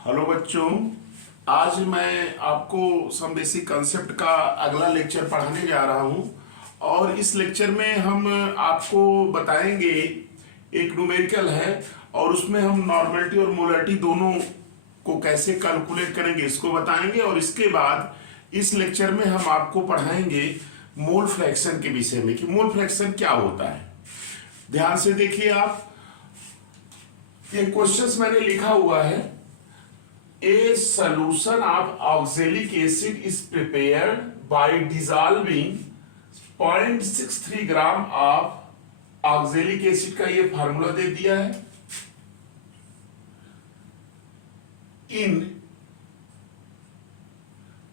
Hello बच्चों। आज मैं आपको सम बेसिक कंसेप्ट का अगला लेक्चर पढ़ाने जा रहा हूं और इस लेक्चर में हम आपको बताएंगे एक न्यूमेरिकल है और उसमें हम नॉर्मलिटी और मोलरिटी दोनों को कैसे कैलकुलेट करेंगे इसको बताएंगे। और इसके बाद इस लेक्चर में हम आपको पढ़ाएंगे मोल फ्रैक्शन के विषय में कि मोल फ्रैक्शन क्या होता है। ध्यान से देखिए आप, ये क्वेश्चंस मैंने लिखा हुआ है। A solution of oxalic acid is prepared by dissolving 0.63 gram of oxalic acid का ये फार्मूला दे दिया है इन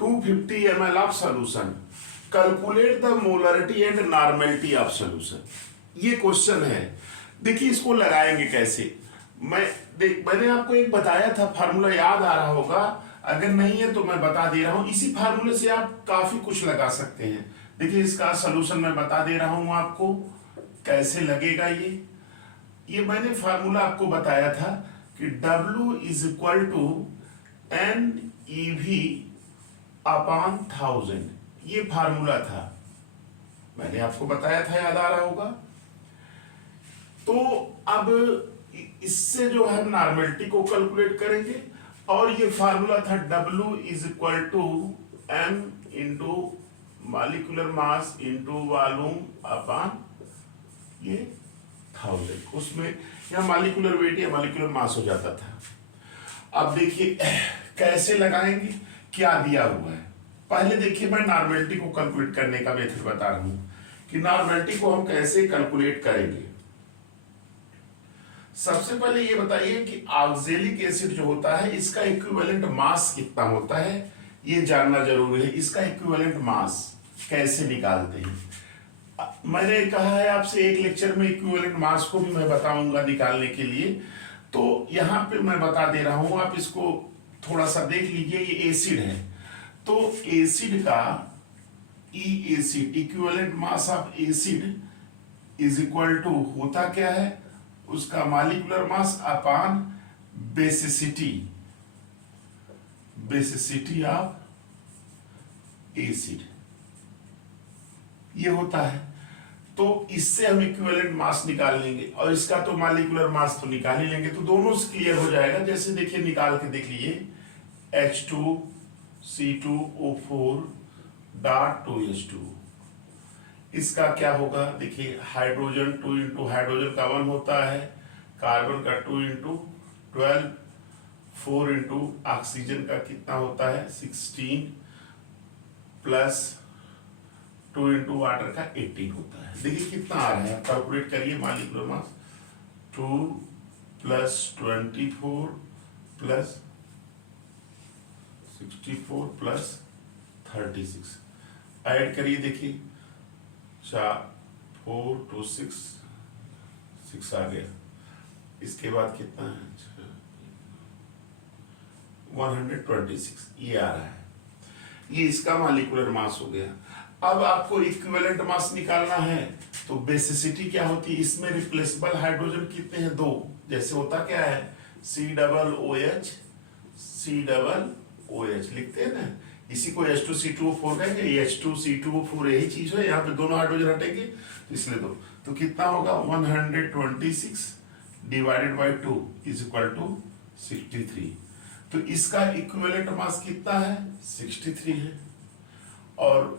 250 ml of solution. Calculate the molarity and normality of solution. ये क्वेश्चन है। देखिए इसको लगाएंगे कैसे। मैंने आपको एक बताया था, फार्मूला याद आ रहा होगा, अगर नहीं है तो मैं बता दे रहा हूं। इसी फार्मूले से आप काफी कुछ लगा सकते हैं। देखिए इसका सलूशन मैं बता दे रहा हूं आपको कैसे लगेगा। ये मैंने फार्मूला आपको बताया था कि W is equal to NeV upon 1000। ये फार्मूला था, मैंने आपको बताया था, याद आ रहा होगा। तो अब इससे जो है नॉर्मेलिटी को कैलकुलेट करेंगे और ये फार्मूला था W is equal to M into molecular mass into volume upon ये 1000। उसमें यहाँ मॉलिक्यूलर वेट या मॉलिक्यूलर मास हो जाता था। अब देखिए कैसे लगाएंगे, क्या दिया हुआ है। पहले देखिए मैं नॉर्मेलिटी को कैलकुलेट करने का मेथड बता रहा हूं कि नॉर्मेलिटी को हम कैसे कैलकुलेट करेंगे। सबसे पहले ये बताइए कि ऑक्जेलिक एसिड जो होता है इसका इक्विवेलेंट मास कितना होता है, ये जानना जरूरी है। इसका इक्विवेलेंट मास कैसे निकालते हैं। मैंने कहा है आपसे एक लेक्चर में इक्विवेलेंट मास को भी मैं बताऊंगा निकालने के लिए, तो यहां पे मैं बता दे रहा हूं, आप इसको थोड़ा सा देख लीजिए। ये एसिड है तो एसिड का E acid equivalent mass of acid is equal to होता क्या है, उसका molecular mass upon basicity of acid, ये होता है। तो इससे हम इक्विवेलेंट मास निकाल लेंगे और इसका तो मॉलिक्यूलर मास तो निकाल ही लेंगे, तो दोनों से क्लियर हो जाएगा। जैसे देखिए निकाल के देख लीजिए, H2C2O4 डॉट 2H2, इसका क्या होगा देखिए, हाइड्रोजन 2 इंटू हाइड्रोजन का 1 होता है, कार्बन का 2 इंटू 12, 4 इंटू ऑक्सीजन का कितना होता है 16, प्लस 2 इंटू वाटर का 18 होता है। देखिए कितना आ रहा है, कैलकुलेट करिए। Molecular mass 2 plus 24 plus 64 plus 36 add करिए। देखिए 4 2 6 आ गया। इसके बाद कितना है 126, ये आ रहा है। ये इसका मॉलिक्यूलर मास हो गया। अब आपको इक्विवेलेंट मास निकालना है तो बेसिसिटी क्या होती है, इसमें रिप्लेसेबल हाइड्रोजन कितने हैं, 2। जैसे होता क्या है C OH लिखते हैं ना, इसी को H2C2O4 कहेंगे। H2C2O4 यही चीज है, यहाँ पे दोनों हाइड्रोजन हटेंगे तो इसलिए 2। तो कितना होगा 126 divided by 2 is equal to 63। तो इसका इक्विवेलेंट मास कितना है 63 है। और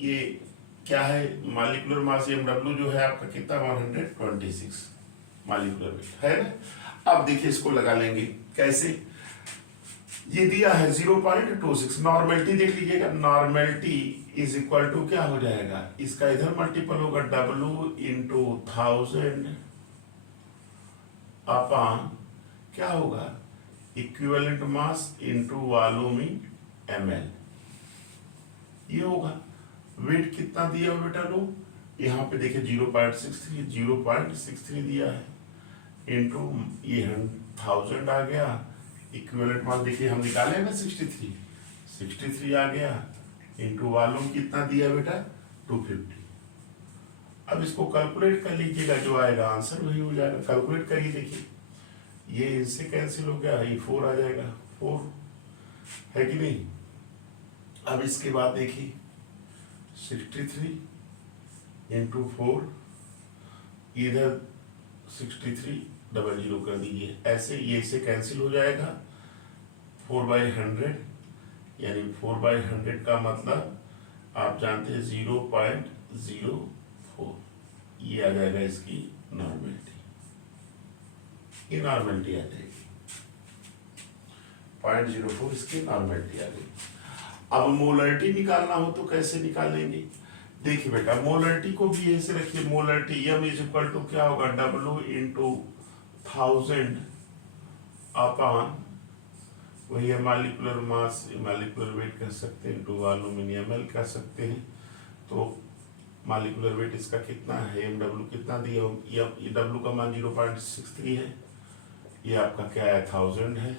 ये क्या है मॉलिक्यूलर मास MW जो है आपका कितना 126 मॉलिक्यूलर वेट है ना। अब देखिए इसको लगा लेंगे कैसे। ये दिया है 0.26। नॉर्मेलिटी देख लीजिएगा, नॉर्मेलिटी इज इक्वल टू क्या हो जाएगा, इसका इधर मल्टीपल होगा W इंटू 1000 अपॉन क्या होगा इक्विवेलेंट मास इंटू वॉल्यूम इन ml, ये होगा। वेट कितना दिया हुआ बेटा लोग, यहाँ पे देखिए 0.63 दिया है इंटू ये 1000 आ गया। इक्विवेलेंट मास देखिए हम निकाले ना 63 आ गया इंटू वॉल्यूम कितना दिया बेटा 250। अब इसको कैलकुलेट कर लीजिएगा, जो आएगा आंसर वही हो जाएगा। कैलकुलेट करिए, देखिए ये इससे कैंसिल हो गया, ये 4 आ जाएगा, 4 है कि नहीं। अब इसके बाद देखिए 63 इंटू 4, इधर 6300 कर दीजिए, ऐसे ये इसे कैंसिल हो जाएगा। 4/100 यानी 4/100 का मतलब आप जानते हैं 0.04, ये आ जाएगा इसकी नॉर्मेलिटी, ये नॉर्मेलिटी आ जाएगी 0.04, इसकी नॉर्मेलिटी आ गई। अब मोलरिटी निकालना हो तो कैसे निकालेंगे, देखिए बेटा मोलरिटी को भी ऐसे रखिए, molarity m is equal to क्या होगा, W इंटू 1000 अपॉन वही है मॉलिक्यूलर मास, मॉलिक्यूलर वेट कह सकते हैं, इंटू वॉल्यूम इन ml कह सकते हैं। तो मॉलिक्यूलर वेट इसका कितना है, mw कितना दिया हो, ये w का मान 0.63 है, ये आपका क्या है 1000 है,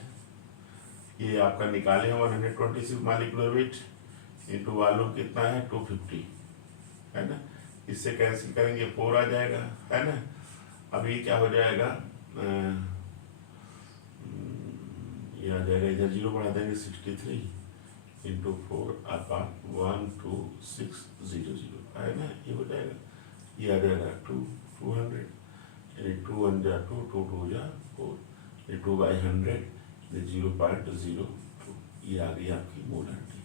ये आपका निकाले 126 मॉलिक्यूलर वेट इंटू वॉल्यूम कितना है 250 है ना, इससे कैंसिल करेंगे 4 आ जाएगा है ना। अब ये क्या हो जाएगा, ये आ जाएगा, इधर 0 बढ़ा देंगे 63 इंटू 4 अपॉन 12600 है ना, ये हो जाएगा, ये आ जाएगा 200 यानी 2 1 जा 2 2 2 जा 4, ये 2/100 0.02, ये आ गई आपकी मोलरिटी।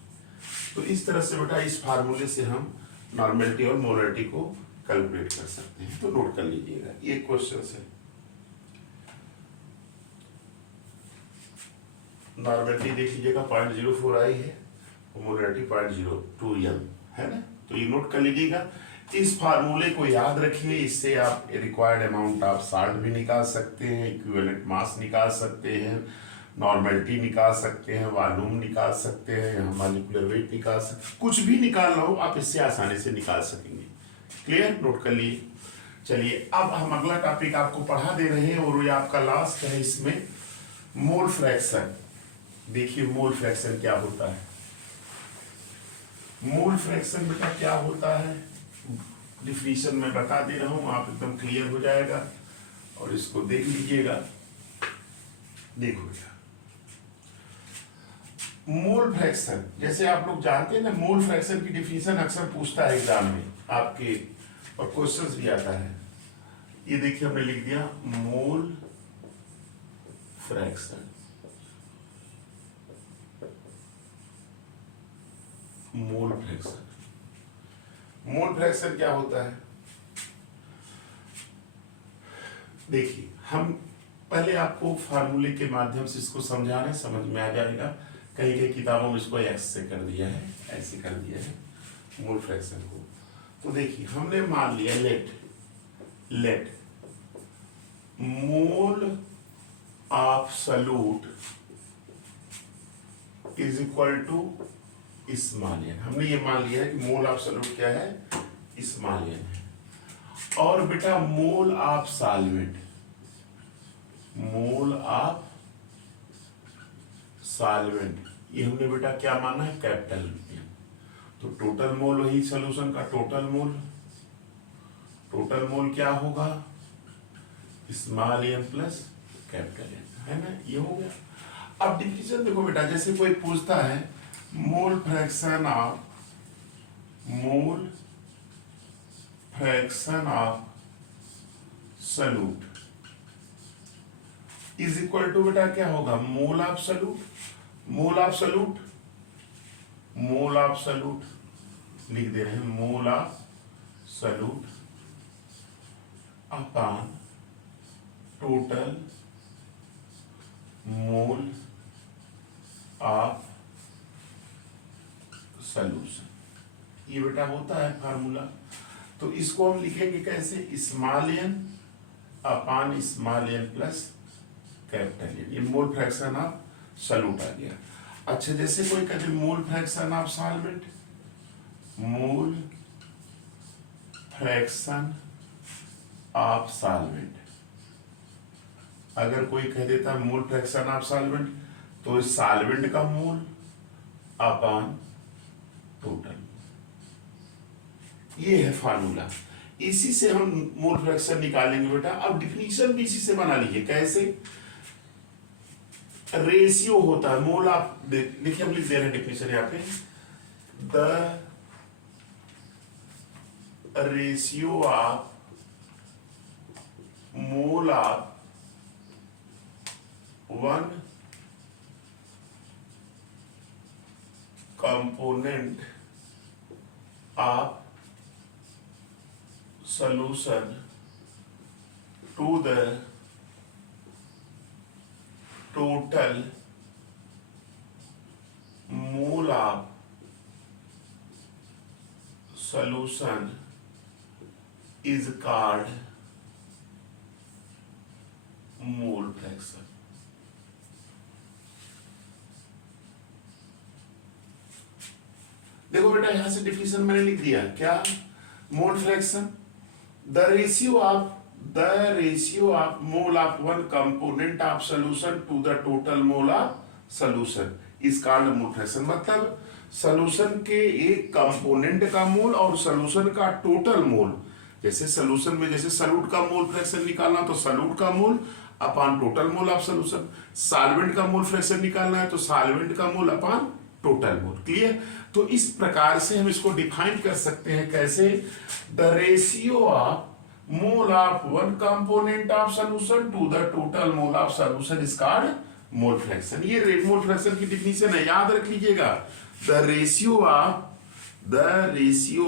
तो इस तरह से बेटा इस फार्मूले से हम नॉर्मेलिटी और मोलरिटी को कैलकुलेट कर सकते हैं, तो नोट कर लीजिएगा, ये क्वेश्चन है। नॉर्मेलिटी देख लीजिएगा 0.04 आई है, मोलरिटी 0.02 है ना, तो ये नोट कर लीजिएगा। इस फार्मूले को याद रखिए, इससे आप रिक्वायर्ड अमाउंट ऑफ साल्ट भी निकाल सकते हैं, इक्विवेलेंट मास निकाल सकते हैं, नॉर्मेलिटी निकाल सकते हैं, वॉल्यूम निकाल सकते हैं, यहाँ मॉलिक्यूलर वेट निकाल सकते हैं, कुछ भी निकालना हो आप इससे आसानी से निकाल सकेंगे। क्लियर, नोट कर लिए। चलिए अब हम अगला टॉपिक आपको पढ़ा दे रहे हैं और ये आपका लास्ट है, इसमें मोल फ्रैक्शन। देखिए मोल फ्रैक्शन क्या होता है, मोल फ्रैक्शन बेटा क्या होता है, डिफिनीशन में बता दे रहा हूं, आप एकदम क्लियर हो जाएगा और इसको देख लीजिएगा। देखो बेटा मोल फ्रैक्शन, जैसे आप लोग जानते हैं ना, मोल फ्रैक्शन की डिफिनीशन अक्सर पूछता है एग्जाम में आपके, और क्वेश्चंस भी आता है। ये देखिए हमने लिख दिया mole fraction, mole fraction. Mole fraction क्या होता है, देखिए हम पहले आपको फार्मूले के माध्यम से इसको समझा रहे हैं, समझ में आ जाएगा। कई कई किताबों में इसको एक्स से कर दिया है, ऐसे कर दिया है मोल फ्रैक्शन को। तो देखिए हमने मान लिया let mole absolute is equal to small n, हमने ये मान लिया है कि मोल एब्सोल्यूट क्या है, स्मॉल एन है। और बेटा mole of solvent, mole of solvent ये हमने बेटा क्या माना है, कैपिटल एन। तो टोटल मोल वही सॉल्यूशन का टोटल मोल क्या होगा, small n plus capital n, है ना, ये हो गया। अब डिफिनीशन देखो बेटा, जैसे कोई पूछता है mole fraction of solute is equal to बेटा क्या होगा, मोल ऑफ सॉल्यूट लिख दे रहे हैं, mole of solute upon total mole of solution, ये बेटा होता है फार्मूला। तो इसको हम लिखेंगे कैसे, small n upon small n plus capital n, ये मोल फ्रैक्शन ऑफ सॉल्यूट आ गया। अच्छा जैसे कोई कहते mole fraction of solvent, mole fraction of solvent, अगर कोई कह देता है मोल फ्रैक्शन ऑफ सॉल्वेंट, तो इस सॉल्वेंट का मोल अपॉन टोटल, ये है फार्मूला। इसी से हम मोल फ्रैक्शन निकालेंगे बेटा। अब डिफिनीशन भी इसी से बना लीजिए, कैसे, रेशियो होता है, मोल आप लिखिए, हम लिख दे रहे हैं डिफिनेशन यहाँ पे, the ratio of mole of one component of solution to the total mole of solution is called mole fraction. देखो बेटा, यहां से डिफिनेशन मैंने लिख दिया, क्या? Mole fraction, the ratio of mole of one component of solution to the total mole of solution is called mole fraction। मतलब solution के एक कंपोनेंट का मोल और सॉल्यूशन का टोटल मोल, जैसे सॉल्यूशन में जैसे सॉल्यूट का मोल फ्रैक्शन निकालना तो सॉल्यूट का mole upon total mole of solution, solvent का मोल फ्रैक्शन निकालना है तो सॉल्वेंट का mole upon total mole. Clear? तो इस प्रकार से हम इसको डिफाइन कर सकते हैं, कैसे? The ratio of mole of one component of solution to the total mole of solution is called mole fraction. ये मोल फ्रैक्शन की डिफिनीशन है, याद रख लीजिएगा। The ratio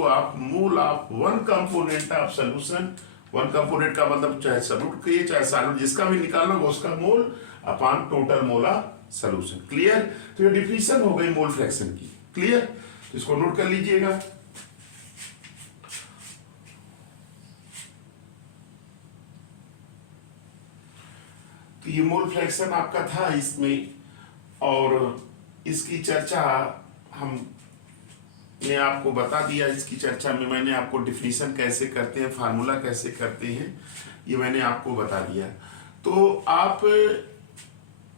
of mole of one component of solution, one component का मतलब चाहे solute के चाहे सॉल्वेंट जिसका भी निकालना होगा उसका mole upon total mole of solution. Clear? तो ये डिफिनीशन हो गई मोल फ्रैक्शन की। क्लियर? तो इसको नोट कर लीजिएगा। तो ये मोल फ्रैक्शन आपका था इसमें, और इसकी चर्चा मैं आपको बता दिया। इसकी चर्चा में मैंने आपको डिफिनीशन कैसे करते हैं, फार्मूला कैसे करते हैं, ये मैंने आपको बता दिया। तो आप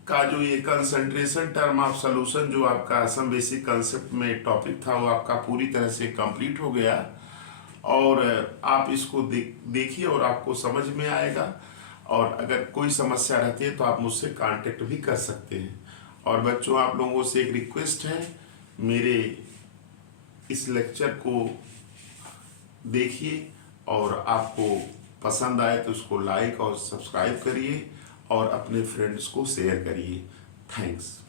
का जो ये कंसंट्रेशन टर्म ऑफ सॉल्यूशन जो आपका सम बेसिक कंसेप्ट में टॉपिक था वो आपका पूरी तरह से कंप्लीट हो गया, और आप इसको देखिए और आपको समझ में आएगा। और अगर कोई समस्या रहती है तो आप मुझसे कांटेक्ट भी कर सकते हैं। और बच्चों, आप लोगों से एक रिक्वेस्ट है, मेरे इस लेक्चर को देखिए और आपको पसंद आए तो उसको लाइक और सब्सक्राइब करिए और अपने फ्रेंड्स को शेयर करिए। थैंक्स।